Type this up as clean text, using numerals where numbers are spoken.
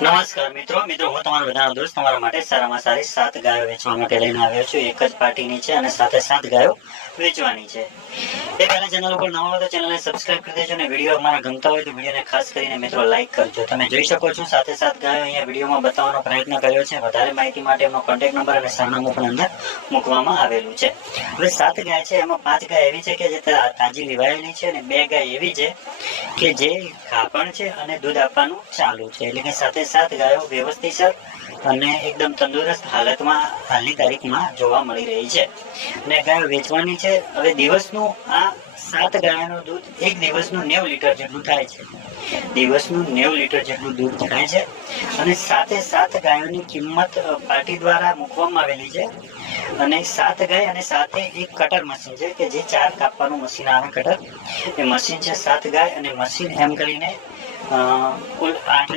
નમસ્કાર મિત્રો હું તમારો બધાનો દોસ્ત તમારા માટે સારામાં સારી 7 ગાયો વેચવા માટે લઈને આવ્યો છું. એક જ પાર્ટીની છે અને સાથે 7 ગાયો વેચવાની છે. એ પહેલા ચેનલ ઉપર નવા હોય તો ચેનલને સબસ્ક્રાઇબ કરી દેજો અને વિડીયો અમારા ગમતા હોય તો વિડીયોને ખાસ કરીને મિત્રો લાઈક કરજો. તમે જોઈ શકો છો સાથે 7 ગાયો અહીંયા વિડીયોમાં બતાવવાનો પ્રયત્ન કર્યો છે. વધારે માહિતી માટે એમનો કોન્ટેક્ટ નંબર અને સરનામું પણ અંદર મૂકવામાં આવેલું છે. હવે 7 ગાય છે, એમાં 5 ગાય એવી છે કે જે તાજી લીવાયેલી છે અને 2 ગાય એવી છે કે જે ગાભણ છે અને દૂધ આપવાનું ચાલુ છે. એટલે કે સાથે 7 ગાયો વ્યવસ્થિત અને એકદમ તંદુરસ્ત હાલતમાં હાલની તારીખમાં જોવા મળી રહી છે અને ગાયો વેચવાની છે. હવે દિવસનું આ 7 ગાયોનું દૂધ એક દિવસનું 90 લીટર જેટલું થાય છે. દિવસનું 90 લીટર જેટલું દૂધ થાય છે અને સાથે 7 ગાયોની કિંમત પાર્ટી દ્વારા મૂકવામાં આવેલી છે. અને 7 ગાય અને સાથે એક કટર મશીન છે કે જે 4 કાપવાનું મશીન આવે કટર, એ મશીન છે. 7 ગાય અને મશીન એમ કરીને કુલ 8